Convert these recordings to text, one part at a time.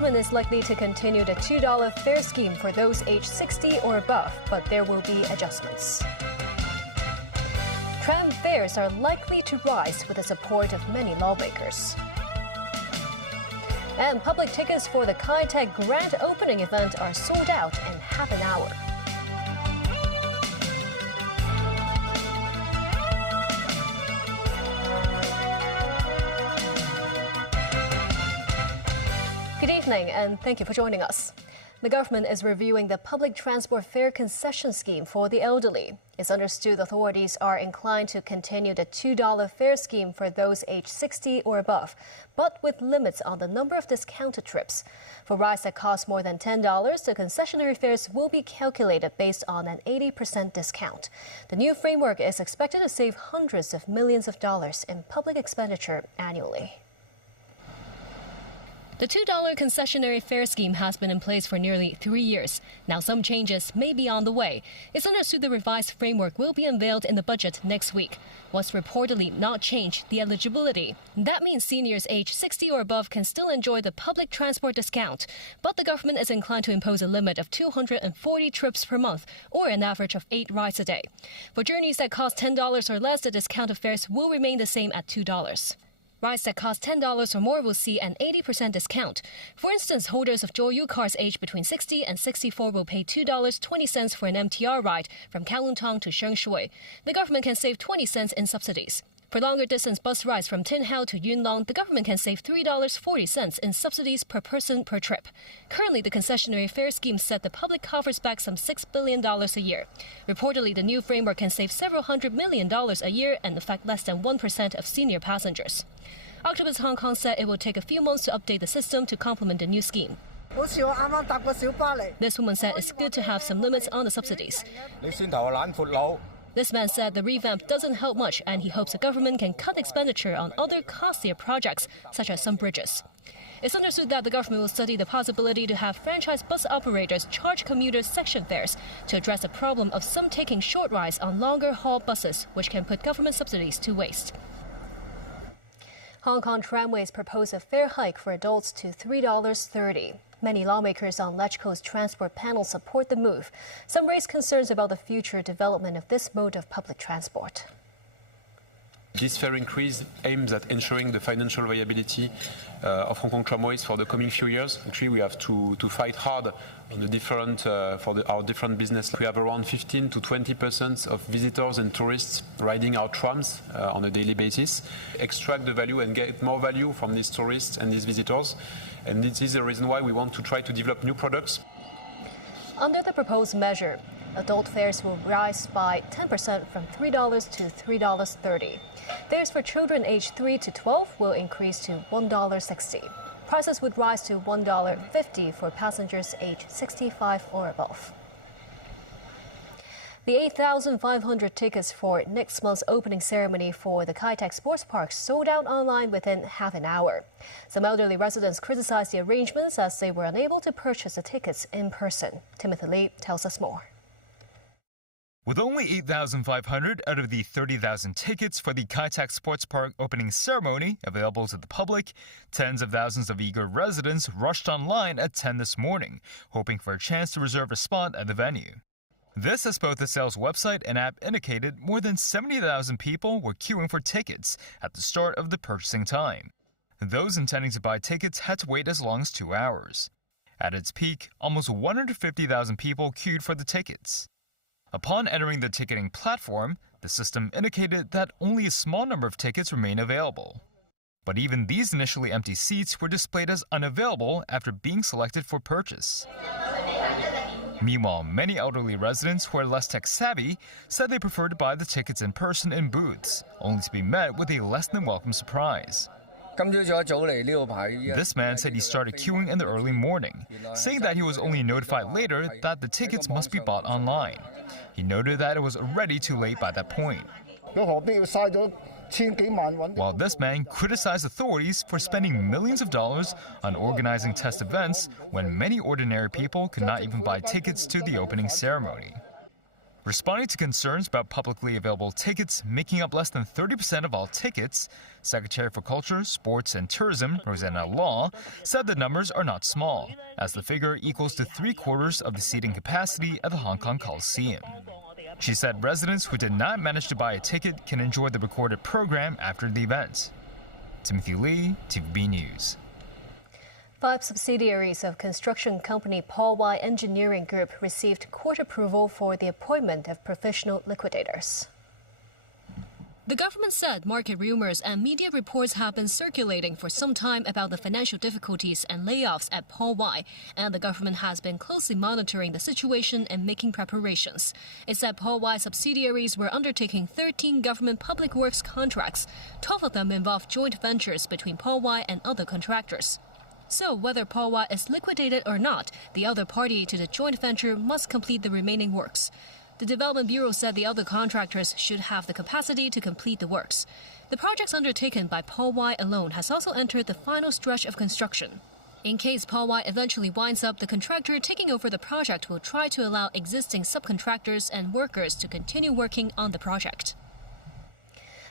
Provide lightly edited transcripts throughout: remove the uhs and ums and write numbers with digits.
government is likely to continue the $2 fare scheme for those aged 60 or above, but there will be adjustments. Tram fares are likely to rise with the support of many lawmakers. And public tickets for the Kai-Tak grand opening event are sold out in half an hour. Good evening and thank you for joining us. The government is reviewing the public transport fare concession scheme for the elderly. It's understood authorities are inclined to continue the $2 fare scheme for those aged 60 or above, but with limits on the number of discounted trips. For rides that cost more than $10, the concessionary fares will be calculated based on an 80% discount. The new framework is expected to save hundreds of millions of dollars in public expenditure annually. The $2 concessionary fare scheme has been in place for nearly 3 years. Now some changes may be on the way. It's understood the revised framework will be unveiled in the budget next week. What's reportedly not changed, the eligibility. That means seniors aged 60 or above can still enjoy the public transport discount. But the government is inclined to impose a limit of 240 trips per month, or an average of 8 rides a day. For journeys that cost $10 or less, the discounted fares will remain the same at $2. Rides that cost $10 or more will see an 80% discount. For instance, holders of Joyu cars aged between 60 and 64 will pay $2.20 for an MTR ride from Kowloon to Shengshui. The government can save 20 cents in subsidies. For longer distance bus rides from Tin Hau to Yunlong, the government can save $3.40 in subsidies per person per trip. Currently, the concessionary fare scheme said the public coffers back some $6 billion a year. Reportedly, the new framework can save several $100 million a year and affect less than 1% of senior passengers. Octopus Hong Kong said it will take a few months to update the system to complement the new scheme. This woman said it's good to have some limits on the subsidies. This man said the revamp doesn't help much and he hopes the government can cut expenditure on other costlier projects, such as some bridges. It's understood that the government will study the possibility to have franchise bus operators charge commuters section fares to address the problem of some taking short rides on longer haul buses, which can put government subsidies to waste. Hong Kong Tramways propose a fare hike for adults to $3.30. Many lawmakers on LegCo's transport panel support the move. Some raise concerns about the future development of this mode of public transport. This fare increase aims at ensuring the financial viability of Hong Kong Tramways for the coming few years. Actually, we have to fight hard on the different our different business. We have around 15 to 20% of visitors and tourists riding our trams on a daily basis. Extract the value and get more value from these tourists and these visitors. And this is the reason why we want to try to develop new products. Under the proposed measure, adult fares will rise by 10% from $3 to $3.30. Fares for children aged 3 to 12 will increase to $1.60. Prices would rise to $1.50 for passengers aged 65 or above. The 8,500 tickets for next month's opening ceremony for the Kai-Tak Sports Park sold out online within half an hour. Some elderly residents criticized the arrangements as they were unable to purchase the tickets in person. Timothy Lee tells us more. With only 8,500 out of the 30,000 tickets for the Kai-Tak Sports Park opening ceremony available to the public, tens of thousands of eager residents rushed online at 10 this morning, hoping for a chance to reserve a spot at the venue. This, as both the sales website and app indicated, more than 70,000 people were queuing for tickets at the start of the purchasing time. Those intending to buy tickets had to wait as long as 2 hours. At its peak, almost 150,000 people queued for the tickets. Upon entering the ticketing platform, the system indicated that only a small number of tickets remain available. But even these initially empty seats were displayed as unavailable after being selected for purchase. Meanwhile, many elderly residents who are less tech-savvy said they prefer to buy the tickets in person in booths, only to be met with a less-than-welcome surprise. This man said he started queuing in the early morning, saying that he was only notified later that the tickets must be bought online. He noted that it was already too late by that point. While this man criticized authorities for spending millions of dollars on organizing test events when many ordinary people could not even buy tickets to the opening ceremony. Responding to concerns about publicly available tickets making up less than 30% of all tickets, Secretary for Culture, Sports and Tourism, Rosanna Law, said the numbers are not small, as the figure equals to 3/4 of the seating capacity at the Hong Kong Coliseum. She said residents who did not manage to buy a ticket can enjoy the recorded program after the event. Timothy Lee, TVB News. 5 subsidiaries of construction company Paul Y Engineering Group received court approval for the appointment of professional liquidators. The government said market rumors and media reports have been circulating for some time about the financial difficulties and layoffs at Paul Y, and the government has been closely monitoring the situation and making preparations. It said Paul Y subsidiaries were undertaking 13 government public works contracts. 12 of them involved joint ventures between Paul Y and other contractors. So whether Paul Y is liquidated or not, the other party to the joint venture must complete the remaining works. The Development Bureau said the other contractors should have the capacity to complete the works. The projects undertaken by Paul Y alone has also entered the final stretch of construction. In case Paul Y eventually winds up, the contractor taking over the project will try to allow existing subcontractors and workers to continue working on the project.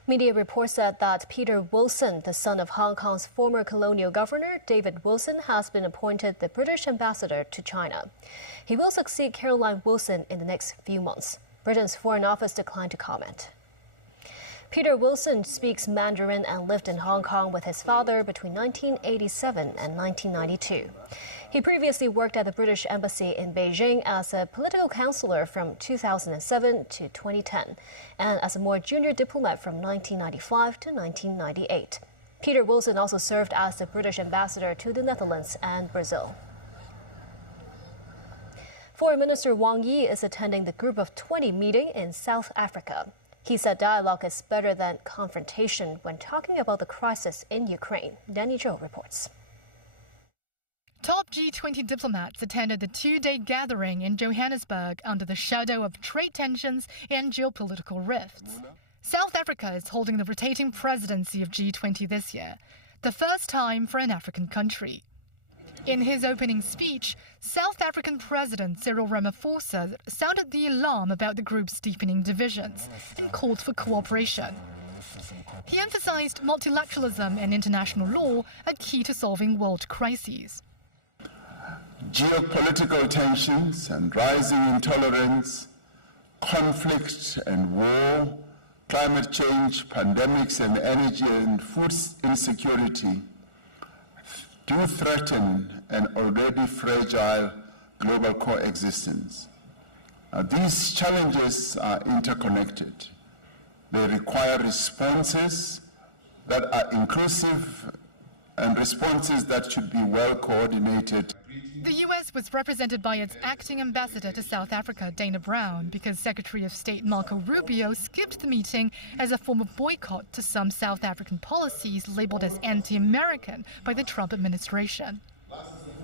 Media reports said that Peter Wilson, the son of Hong Kong's former colonial governor David Wilson, has been appointed the British ambassador to China. He will succeed Caroline Wilson in the next few months. Britain's Foreign Office declined to comment. Peter Wilson speaks Mandarin and lived in Hong Kong with his father between 1987 and 1992. He previously worked at the British Embassy in Beijing as a political counselor from 2007 to 2010 and as a more junior diplomat from 1995 to 1998. Peter Wilson also served as the British ambassador to the Netherlands and Brazil. Foreign Minister Wang Yi is attending the Group of 20 meeting in South Africa. He said dialogue is better than confrontation when talking about the crisis in Ukraine. Danny Zhou reports. Top G20 diplomats attended the 2-day gathering in Johannesburg under the shadow of trade tensions and geopolitical rifts. South Africa is holding the rotating presidency of G20 this year, the first time for an African country. In his opening speech, South African President Cyril Ramaphosa sounded the alarm about the group's deepening divisions and called for cooperation. He emphasized multilateralism and international law are key to solving world crises. Geopolitical tensions and rising intolerance, conflict and war, climate change, pandemics and energy and food insecurity do threaten an already fragile global coexistence. These challenges are interconnected. They require responses that are inclusive and responses that should be well coordinated. The U.S. was represented by its acting ambassador to South Africa, Dana Brown, because Secretary of State Marco Rubio skipped the meeting as a form of boycott to some South African policies labeled as anti-American by the Trump administration.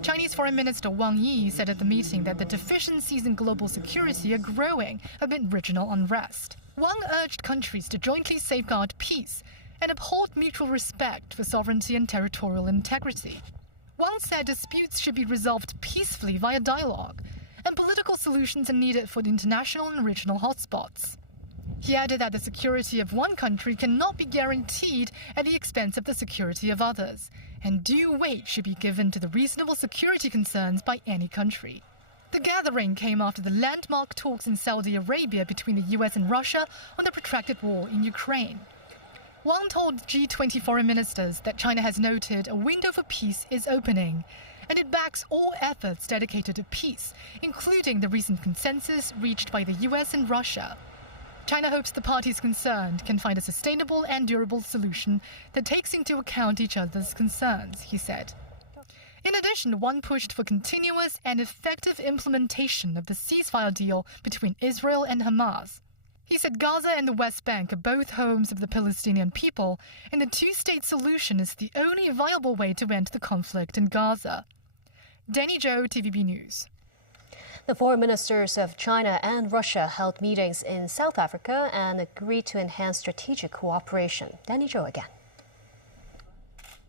Chinese Foreign Minister Wang Yi said at the meeting that the deficiencies in global security are growing amid regional unrest. Wang urged countries to jointly safeguard peace and uphold mutual respect for sovereignty and territorial integrity. Wang said disputes should be resolved peacefully via dialogue, and political solutions are needed for the international and regional hotspots. He added that the security of one country cannot be guaranteed at the expense of the security of others, and due weight should be given to the reasonable security concerns by any country. The gathering came after the landmark talks in Saudi Arabia between the US and Russia on the protracted war in Ukraine. Wang told G20 foreign ministers that China has noted a window for peace is opening, and it backs all efforts dedicated to peace, including the recent consensus reached by the US and Russia. China hopes the parties concerned can find a sustainable and durable solution that takes into account each other's concerns, he said. In addition, Wang pushed for continuous and effective implementation of the ceasefire deal between Israel and Hamas. He said Gaza and the West Bank are both homes of the Palestinian people, and the two-state solution is the only viable way to end the conflict in Gaza. Danny Zhou, TVB News. The foreign ministers of China and Russia held meetings in South Africa and agreed to enhance strategic cooperation. Danny Zhou again.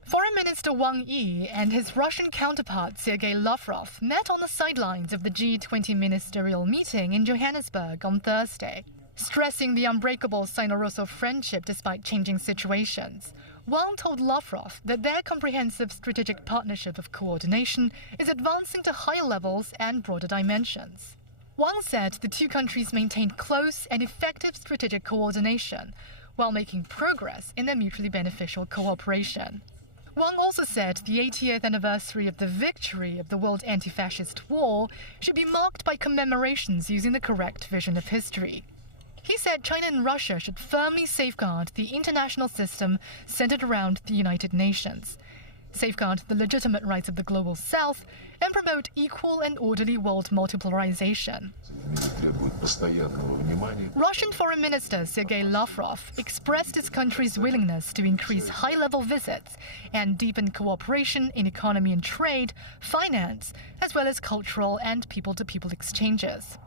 Foreign Minister Wang Yi and his Russian counterpart Sergei Lavrov met on the sidelines of the G20 ministerial meeting in Johannesburg on Thursday, stressing the unbreakable Sino-Russo friendship despite changing situations. Wang told Lavrov that their comprehensive strategic partnership of coordination is advancing to higher levels and broader dimensions. Wang said the two countries maintained close and effective strategic coordination while making progress in their mutually beneficial cooperation. Wang also said the 80th anniversary of the victory of the World Anti-Fascist War should be marked by commemorations using the correct vision of history. He said China and Russia should firmly safeguard the international system centered around the United Nations, safeguard the legitimate rights of the global South, and promote equal and orderly world multipolarization. Russian Foreign Minister Sergei Lavrov expressed his country's willingness to increase high-level visits and deepen cooperation in economy and trade, finance, as well as cultural and people-to-people exchanges.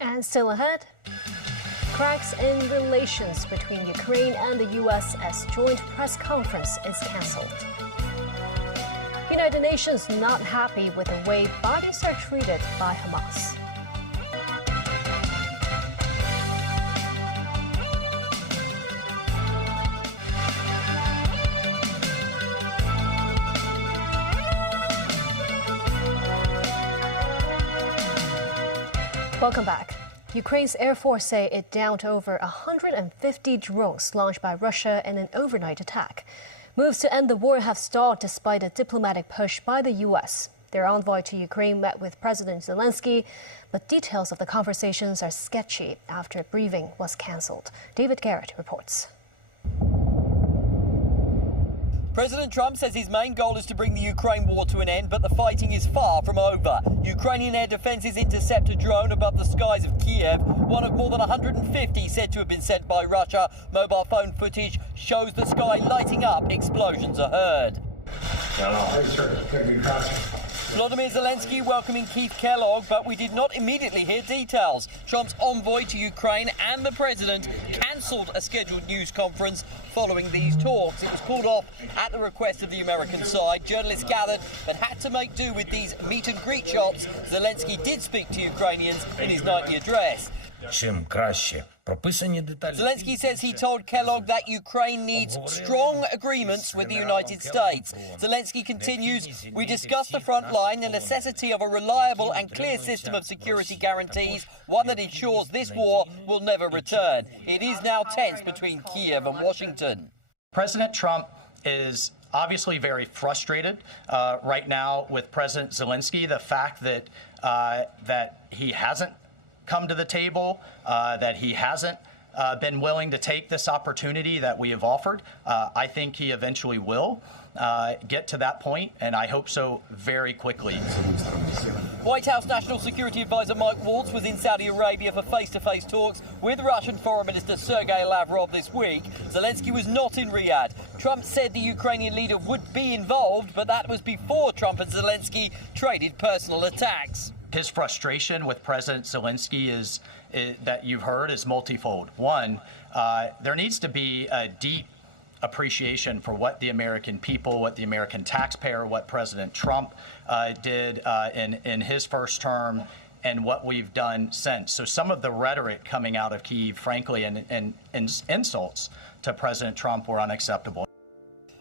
And still ahead, cracks in relations between Ukraine and the U.S. as joint press conference is cancelled. United Nations not happy with the way bodies are treated by Hamas. Welcome back. Ukraine's Air Force say it downed over 150 drones launched by Russia in an overnight attack. Moves to end the war have stalled despite a diplomatic push by the U.S. Their envoy to Ukraine met with President Zelensky, but details of the conversations are sketchy after a briefing was cancelled. David Garrett reports. President Trump says his main goal is to bring the Ukraine war to an end, but the fighting is far from over. Ukrainian air defences intercept a drone above the skies of Kiev, one of more than 150 said to have been sent by Russia. Mobile phone footage shows the sky lighting up. Explosions are heard. Volodymyr Zelensky welcoming Keith Kellogg, but we did not immediately hear details. Trump's envoy to Ukraine and the president cancelled a scheduled news conference following these talks. It was called off at the request of the American side. Journalists gathered but had to make do with these meet and greet shots. Zelensky did speak to Ukrainians in his nightly address. Zelensky says he told Kellogg that Ukraine needs strong agreements with the United States. Zelensky continues, "We discussed the front line, the necessity of a reliable and clear system of security guarantees, one that ensures this war will never return." It is now tense between Kiev and Washington. President Trump is obviously very frustrated right now with President Zelensky. The fact that he hasn't come to the table, that he hasn't been willing to take this opportunity that we have offered. I think he eventually will get to that point, and I hope so very quickly. White House National Security Advisor Mike Waltz was in Saudi Arabia for face-to-face talks with Russian Foreign Minister Sergei Lavrov this week. Zelensky was not in Riyadh. Trump said the Ukrainian leader would be involved, but that was before Trump and Zelensky traded personal attacks. His frustration with President Zelensky is that you've heard is multifold. One, there needs to be a deep appreciation for what the American people, what the American taxpayer, what President Trump did in his first term, and what we've done since. So some of the rhetoric coming out of Kyiv, frankly, and insults to President Trump were unacceptable.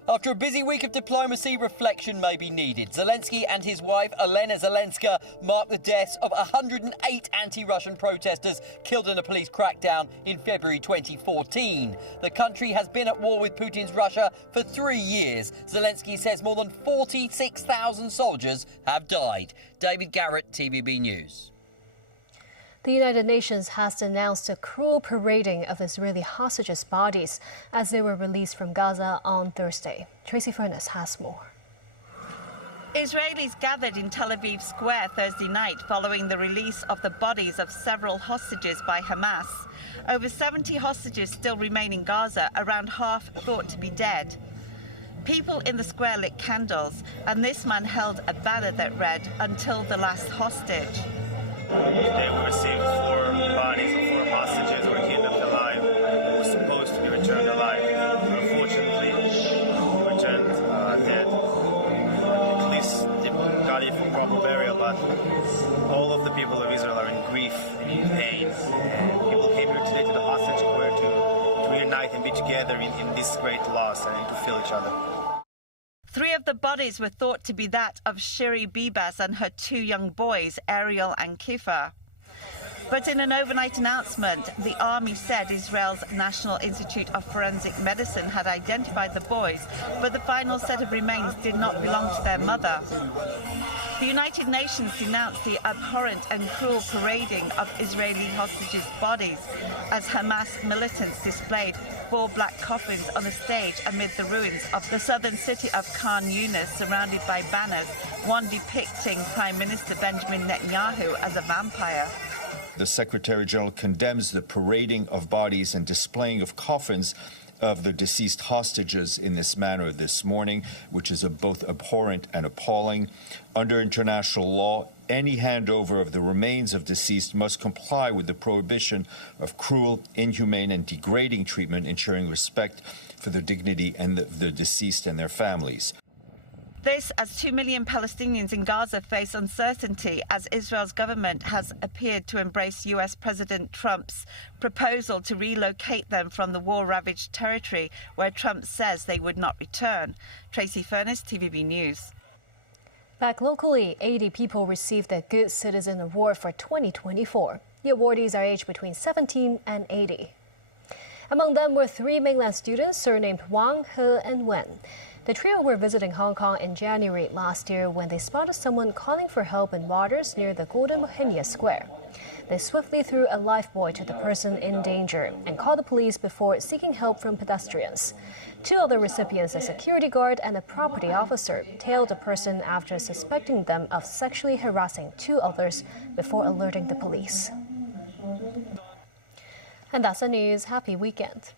After a busy week of diplomacy, reflection may be needed. Zelensky and his wife, Elena Zelenska, marked the deaths of 108 anti-Russian protesters killed in a police crackdown in February 2014. The country has been at war with Putin's Russia for 3 years. Zelensky says more than 46,000 soldiers have died. David Garrett, TVB News. The United Nations has denounced a cruel parading of Israeli hostages' bodies as they were released from Gaza on Thursday. Tracy Furness has more. Israelis gathered in Tel Aviv Square Thursday night following the release of the bodies of several hostages by Hamas. Over 70 hostages still remain in Gaza, around half thought to be dead. People in the square lit candles, and this man held a banner that read, "Until the last hostage." Today we received 4 bodies of 4 hostages who were kidnapped alive, who were supposed to be returned alive. Unfortunately, returned dead. unite and be together in this great loss and to feel each other. 3 of the bodies were thought to be that of Shiri Bibas and her 2 young boys, Ariel and Kifar. But in an overnight announcement, the army said Israel's National Institute of Forensic Medicine had identified the boys, but the final set of remains did not belong to their mother. The United Nations denounced the abhorrent and cruel parading of Israeli hostages' bodies as Hamas militants displayed 4 black coffins on a stage amid the ruins of the southern city of Khan Yunis, surrounded by banners, one depicting Prime Minister Benjamin Netanyahu as a vampire. The Secretary General condemns the parading of bodies and displaying of coffins of the deceased hostages in this manner this morning, which is both abhorrent and appalling. Under international law, any handover of the remains of deceased must comply with the prohibition of cruel, inhumane, and degrading treatment, ensuring respect for the dignity and the deceased and their families. This as 2 million Palestinians in Gaza face uncertainty as Israel's government has appeared to embrace US President Trump's proposal to relocate them from the war-ravaged territory where Trump says they would not return. Tracy Furness, TVB News. Back locally, 80 people received the Good Citizen Award for 2024. The awardees are aged between 17 and 80. Among them were 3 mainland students surnamed Wang, He, and Wen. The trio were visiting Hong Kong in January last year when they spotted someone calling for help in waters near the Golden Mohinia Square. They swiftly threw a lifebuoy to the person in danger and called the police before seeking help from pedestrians. 2 other recipients, a security guard and a property officer, tailed the person after suspecting them of sexually harassing 2 others before alerting the police. And that's the news. Happy weekend.